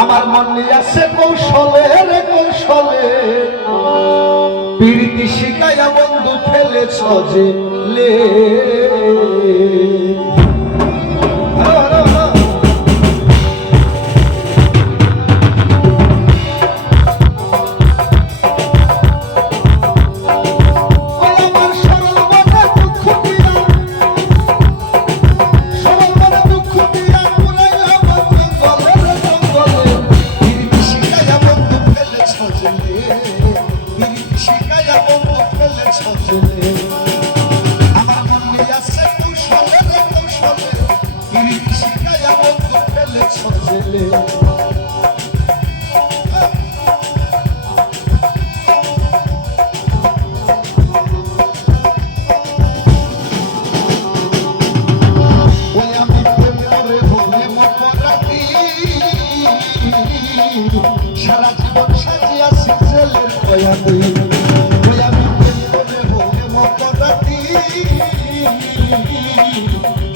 আমার মনে আছে কৌশলে রে কৌশলে প্রীতি শিখাইয়া বন্ধু ফেলেছ যে লে আমার মনে আছে কৌশলে রে কৌশলে প্রীতি শিখাইয়া বন্ধু ফেলেছ যে লে সারা জীবন সাজিয়াছি জেলের কয়াদি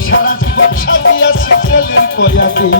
সারা জীবন সাজিয়াছি জেলের কয়াদি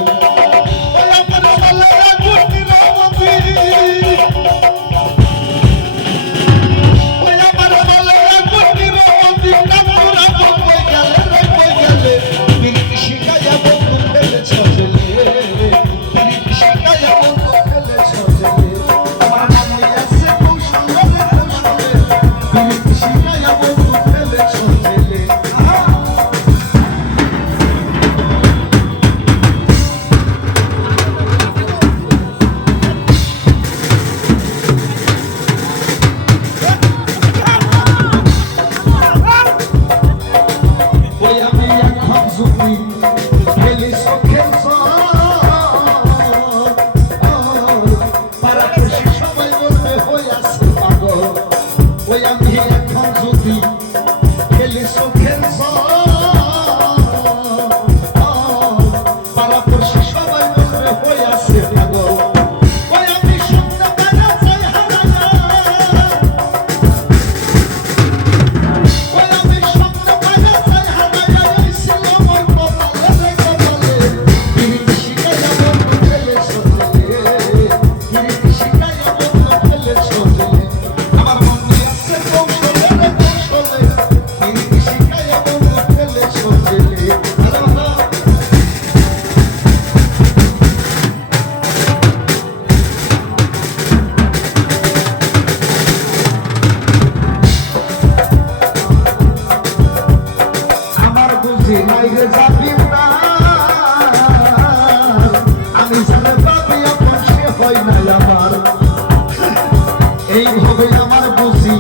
এইভাবে আমার বুঝি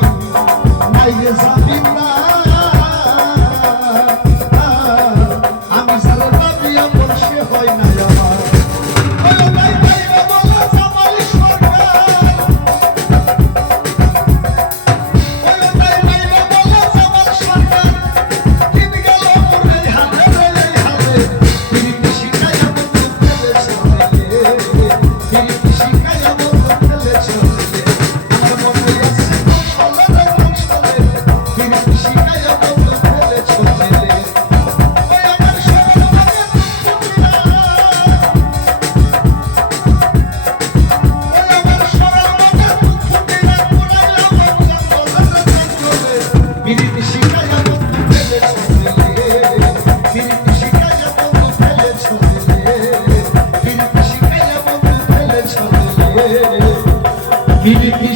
নাই রে যাবি না আমি সারা দাবি আপন সে হয় না আমার Keep